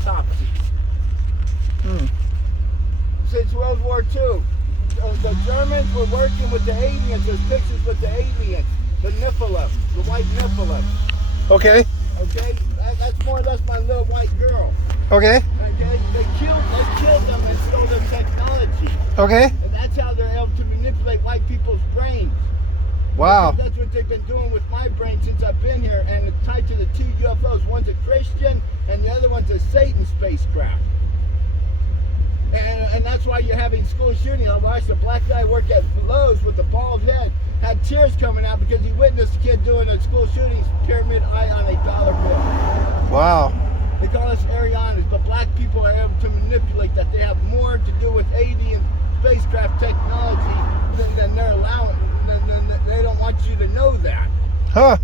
autopsies. Since World War II. The Germans were working with the aliens. There's pictures with the aliens. The Nephilim, the white Nephilim. Okay. Okay? That's more or less my little white girl. Okay. Okay? They killed them and stole their technology. Okay. And that's how they're able to manipulate white people's brains. Wow. That's what they've been doing with my brain since I've been here, and it's tied to the two UFOs. One's a Christian, and the other one's a Satan spacecraft. And that's why you're having school shootings. I watched a black guy work at Lowe's with a bald head, had tears coming out because he witnessed a kid doing a school shooting pyramid eye on a dollar bill. Wow. They call us Arianas, but black people are able to manipulate that. They have more to do with alien spacecraft technology than they're allowing. They don't want you to know that. Huh.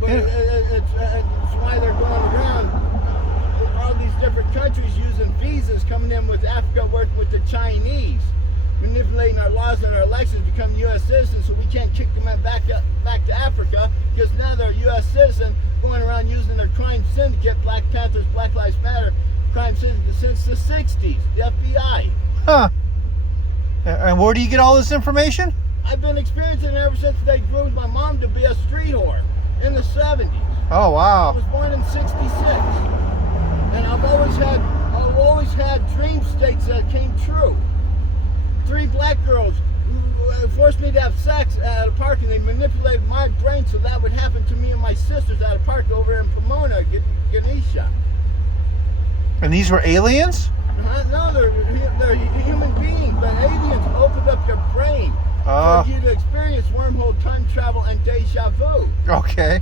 But Yeah. it's why they're going around all these different countries using visas, coming in with Africa, working with the Chinese, manipulating our laws and our elections, become U.S. citizens, so we can't kick them back to Africa, because now they're a U.S. citizen, going around using their crime syndicate, Black Panthers, Black Lives Matter, crime syndicate since the 60s, the FBI. Huh. And where do you get all this information? I've been experiencing it ever since they groomed my mom to be a street whore in the 70s. Oh, I wow. was born in 66. And I've always had dream states that came true. 3 black girls who forced me to have sex at a park, and they manipulated my brain so that would happen to me and my sisters at a park over in Pomona, Ganesha. And these were aliens? No, they're human beings, but aliens opened up your brain for you to experience wormhole, time travel, and deja vu. Okay.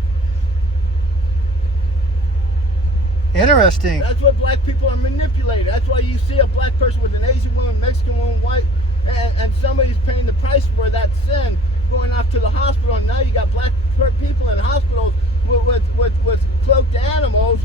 Interesting. That's what black people are manipulated. That's why you see a black person with an Asian woman, Mexican woman, white, and somebody's paying the price for that sin, going off to the hospital. And now you got black people in hospitals with cloaked animals,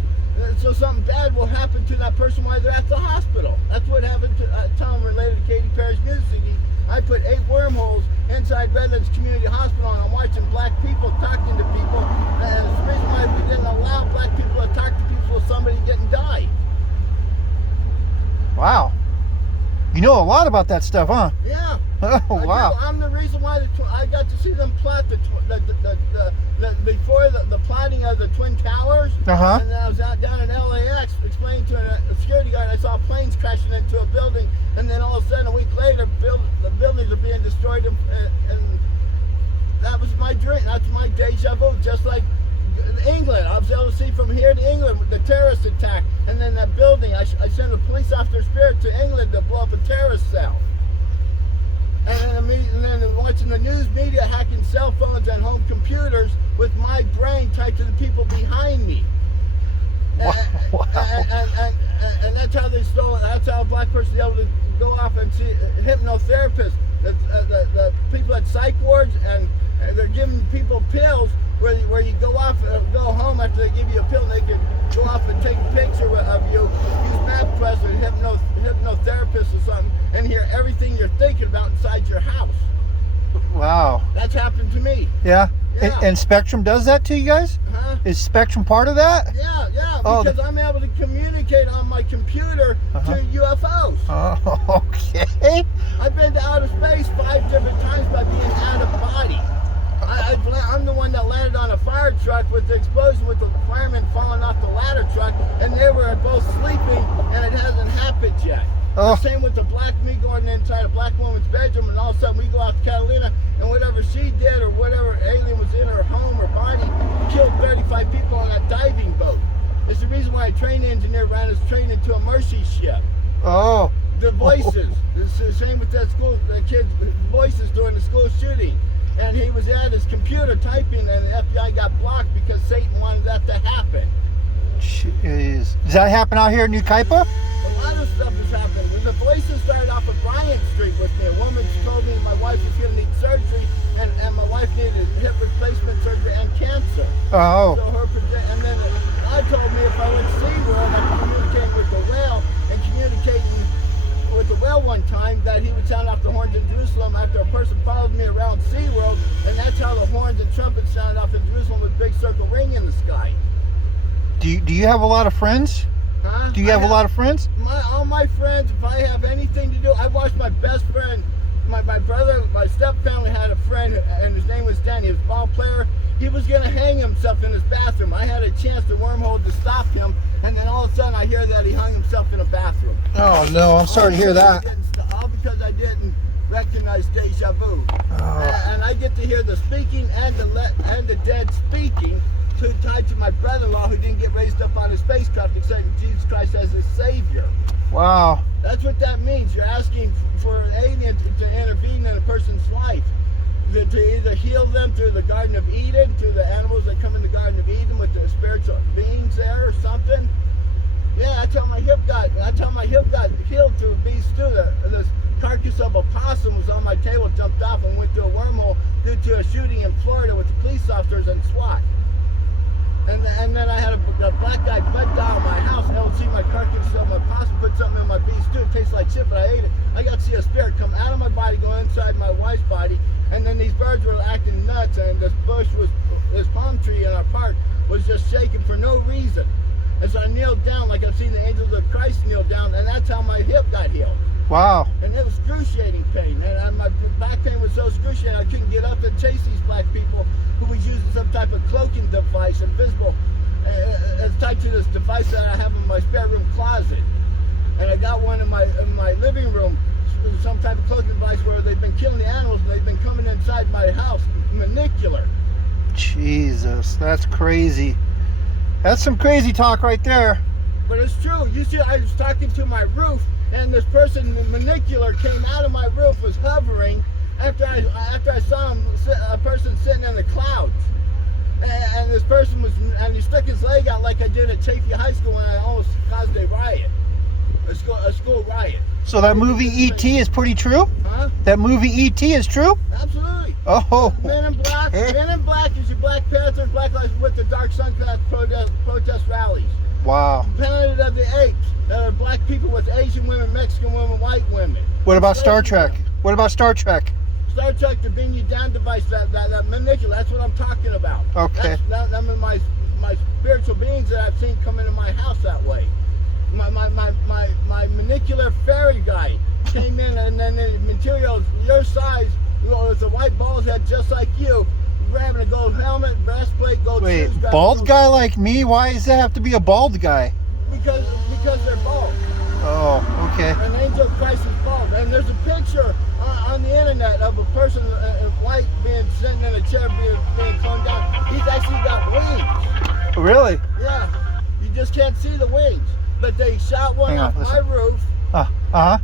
so something bad will happen to that person while they're at the hospital. That's what happened to Tom related to Katy Perry's music. I put 8 wormholes inside Redlands Community Hospital, and I'm watching black people talking to people, and it's the reason why we didn't allow black people to talk to people so somebody didn't die. Wow. You know a lot about that stuff, huh? Yeah. Oh, wow. I'm the reason why I got to see them plot before the plotting of the Twin Towers. Uh-huh. And then I was out down in LAX explaining to a security guard, I saw planes crashing into a building, and then all of a sudden a week later the buildings are being destroyed, and that was my dream. That's my deja vu. Just like England, I was able to see from here to England with the terrorist attack, and then that building, I sent a police officer spirit to England to blow up a terrorist cell. And then watching the news media hacking cell phones and home computers with my brain tied to the people behind me. Wow. And that's how they stole it. That's how a black person is able to go off and see hypnotherapists, the people at psych wards, and they're giving people pills where you go go home after they give you a pill, and they can go off and take a picture of you, use MapQuest or hypnotherapist or something, and hear everything you're thinking about inside your house. Wow. That's happened to me. Yeah? Yeah. And Spectrum does that to you guys? Huh? Is Spectrum part of that? Yeah, Oh, because I'm able to communicate on my computer to UFOs. Oh, okay. I've been to outer space 5 different times by being out of body. I'm the one that landed on a fire truck with the explosion, with the fireman falling off the ladder truck, and they were both sleeping, and it hasn't happened yet. Oh. The same with the me going inside a black woman's bedroom, and all of a sudden we go out to Catalina, and whatever she did or whatever alien was in her home or body killed 35 people on that diving boat. It's the reason why a train engineer ran his train into a Mercy ship. Oh. The voices. It's the same with that school, the kids' voices during the school shooting. And he was at his computer typing, and the FBI got blocked because Satan wanted that to happen. Jeez. Does that happen out here in New Kaipa? A lot of stuff has happened. The voices started off at Bryant Street with me. A woman told me my wife was going to need surgery, and my wife needed hip replacement surgery and cancer. Oh. So and then I told me if I went to SeaWorld, I could communicate with the whale, and communicating with the whale one time that he would sound off the horns in Jerusalem after a person followed me around SeaWorld, and that's how the horns and trumpets sounded off in Jerusalem with big circle ring in the sky. Do you have a lot of friends? Huh? Do you have a lot of friends? All my friends, if I have anything to do, I watched my best friend, my brother, my step family had a friend, and his name was Danny. He was a ball player. He was going to hang himself in his bathroom. I had a chance to wormhole to stop him, and then all of a sudden I hear that he hung himself in a bathroom. Oh no, I'm sorry to hear that. All because I didn't recognize deja vu. And I get to hear the speaking and the dead speaking, tied to my brother-in-law who didn't get raised up on his spacecraft accepting Jesus Christ as his Savior. Wow. That's what that means. You're asking for an alien to intervene in a person's life. To either heal them through the Garden of Eden, through the animals that come in the Garden of Eden with the spiritual beings there or something. Yeah, that's how my hip got healed through beast stew. This carcass of a possum was on my table, jumped off and went through a wormhole due to a shooting in Florida with the police officers and SWAT. And then I had a black guy bed down my house. I would see my carcass of my possum, put something in my beef stew. It tastes like shit, but I ate it. I got to see a spirit come out of my body, go inside my wife's body, and then these birds were acting nuts, and this palm tree in our park was just shaking for no reason. And so I kneeled down like I've seen the angels of Christ kneel down, and that's how my hip got healed. Wow. And it was excruciating pain. And my back pain was so excruciating I couldn't get up and chase these black people who was using some type of cloaking device, invisible. It's tied to this device that I have in my spare room closet. And I got one in my living room, some type of cloaking device where they've been killing the animals and they've been coming inside my house, manicular. Jesus, that's crazy. That's some crazy talk right there. But it's true. You see, I was talking to my roof, and this person, manicular, came out of my roof, was hovering after I saw a person sitting in the clouds. And this person and he stuck his leg out like I did at Chafee High School when I almost caused a riot, a school riot. So that movie E.T. is pretty true? Huh? That movie E.T. is true? Absolutely. Oh. Men in Black. Men in Black is your Black Panthers, Black Lives with the Dark Sun protest rallies. Wow. Planet of the Apes. That are black people with Asian women, Mexican women, white women. What about Star Trek? What about Star Trek? Star Trek, the bring you down device, that manicular, that's what I'm talking about. Okay. That's my spiritual beings that I've seen come into my house that way. My manicular fairy guy came in, and then the material your size, with a white bald head just like you, grabbing a gold helmet, breastplate, gold shoes. Wait, bald guy like me? Why does that have to be a bald guy? Because they're bald. Oh, okay. An angel of Christ is bald. And there's a picture on the internet of a person white being sitting in a chair being cloned down. He's actually got wings. Really? Yeah. You just can't see the wings. But they shot one off my roof.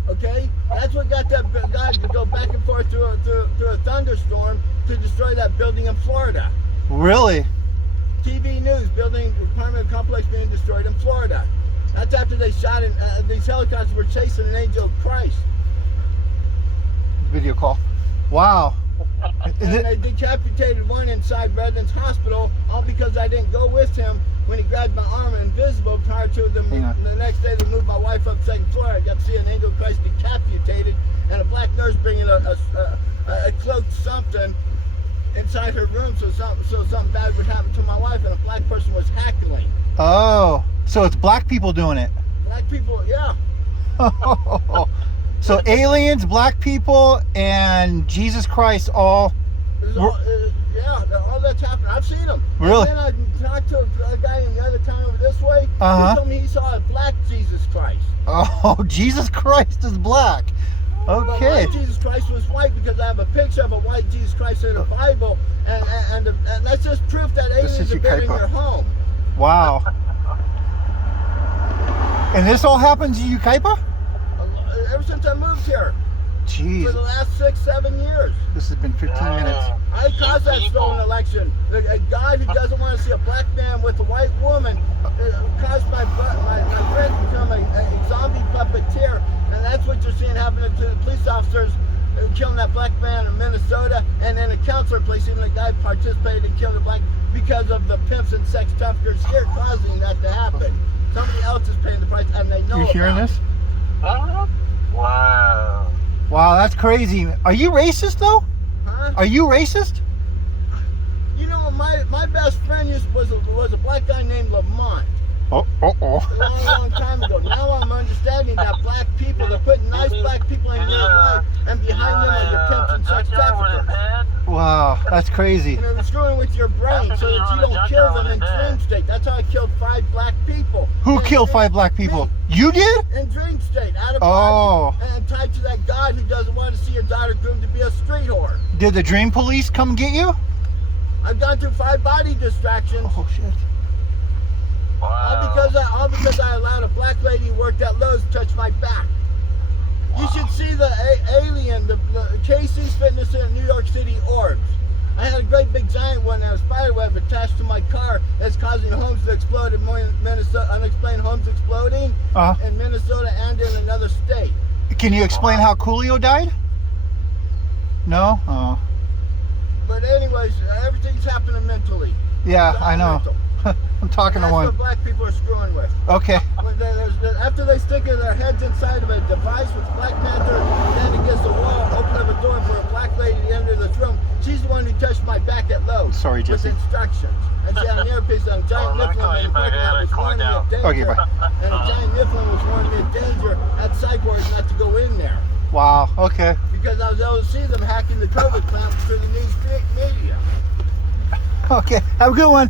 Okay? That's what got that guy to go back and forth through a thunderstorm to destroy that building in Florida. Really? TV news, building apartment complex being destroyed in Florida. That's after they shot it. These helicopters were chasing an angel of Christ. Video call. Wow. And they decapitated one inside Redlands Hospital, all because I didn't go with him when he grabbed my arm invisible prior to them. The next day they moved my wife up second floor. I got to see an angel of Christ decapitated and a black nurse bringing a cloaked something inside her room so something bad would happen to my wife, and a black person was heckling. Oh, so it's black people doing it. Black people, yeah. So aliens, black people, and Jesus Christ all. Yeah, all that's happening. I've seen them. Really? And then I talked to a guy in the other town over this way. He told me he saw a black Jesus Christ. Oh, Jesus Christ is black. Okay. But white Jesus Christ was white because I have a picture of a white Jesus Christ in the Bible, and that's just proof that aliens are building your home. Wow. And this all happens in Yucaipa? Ever since I moved here. Jeez. For the last 6-7 years. This has been 15 minutes. I caused that stolen election. A guy who doesn't want to see a black man with a white woman caused my friend to become a zombie puppeteer, and that's what you're seeing happening to the police officers killing that black man in Minnesota, and in a counselor place, even a guy participated and killed a black because of the pimps and sex traffickers here causing that to happen. Somebody else is paying the price, and they know. You hearing this? Wow. Wow, that's crazy. Are you racist though? Huh? Are you racist? You know, my best friend was a black guy named Lamont. Oh, A long time ago. Now I'm understanding that black people, they're putting nice black people in your life, and behind them are your pimps and sex traffickers. Wow, that's crazy. And they're screwing with your brain so that you don't kill them in dream state. That's how I killed 5 black people. Who killed 5 black people? Me. You did? In dream state, out of Oh. body, and tied to that God who doesn't want to see your daughter groomed to be a street whore. Did the dream police come get you? I've gone through 5 body distractions. Oh shit. All because I allowed a black lady who worked at Lowe's to touch my back. You should see the alien, the Casey's Fitness in New York City orbs. I had a great big giant one that was spiderweb attached to my car that's causing homes to explode in Minnesota, unexplained homes exploding in Minnesota and in another state. Can you explain how Coolio died? No? Oh. But anyways, everything's happening mentally. Yeah, I know. I'm talking to one. That's what black people are screwing with. Okay. After they stick their heads inside of a device with Black Panther, then against the wall, open up a door for a black lady to enter this room. She's the one who touched my back at Lowe's. Sorry, Jesse. With instructions. And she had an earpiece on a giant Nifflin in the parking lot was warning me of danger. Okay, bye. And a giant Nifflin was warning me of danger at psych wards not to go in there. Wow, okay. Because I was able to see them hacking the COVID plant through the news media. Okay, have a good one.